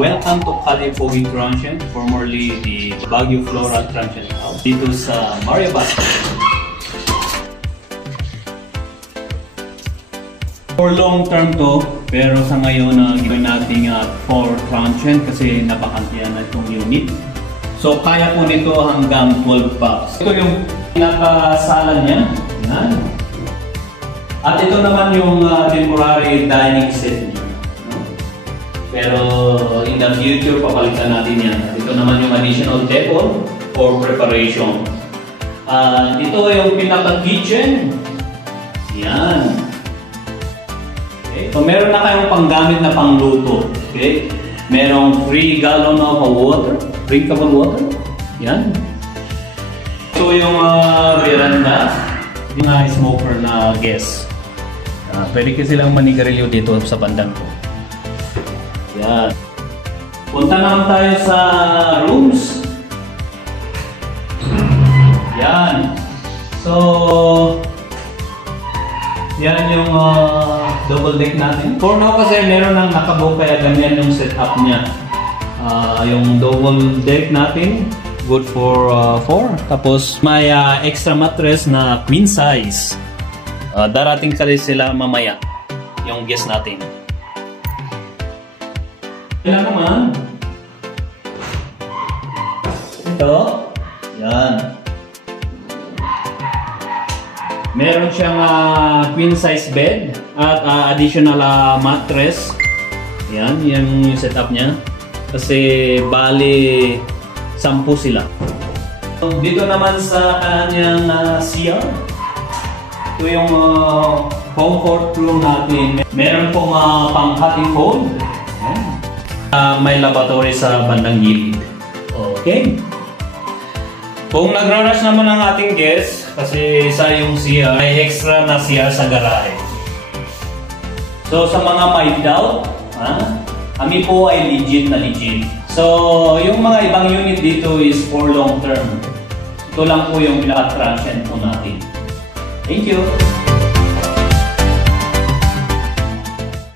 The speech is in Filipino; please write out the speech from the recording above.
Welcome to Kali Pogi Transient, formerly the Baguio Floral Transient House, dito sa Mariabas. For long term to, pero sa ngayon gawin natin for transient kasi napakantiyan na itong unit. So kaya po nito hanggang 12 packs. Ito yung pinakasala niya. Yan. At ito naman yung temporary dining set niya. Pero in the future, papalitan natin yan. At ito naman yung additional table for preparation. Ito yung pinaka-kitchen. Yan. Okay. So meron na kayong panggamit na pangluto. Okay. Merong 3 gallon of water, drinkable water. Yan. Ito yung veranda. Yung smoker na guest. Pwede kasi silang manigarilyo dito sa bandang ko. Yan. Punta naman tayo sa rooms. Yan. So, yan yung double deck natin. For now kasi meron nang nakabook kaya ganyan yung setup niya. Yung double deck natin, good for 4. Tapos may extra mattress na queen size. Darating kasi sila mamaya, yung guest natin. Yan naman. Ito. Yan. Meron siyang queen size bed at additional mattress. Yan, yung setup niya. Kasi bali 10 sila. Dito naman sa kanyang CR. Ito yung comfort room natin. Meron pong pang-hot and cold. May lavatory sa bandang gilid. Okay. Kung nagra-rush naman ang ating guest, kasi sa yung CR, may extra na CR sa garahe. So sa mga may doubt, kami po ay legit na legit. So yung mga ibang unit dito is for long term. Ito lang po yung pinaka-transient po natin. Thank you!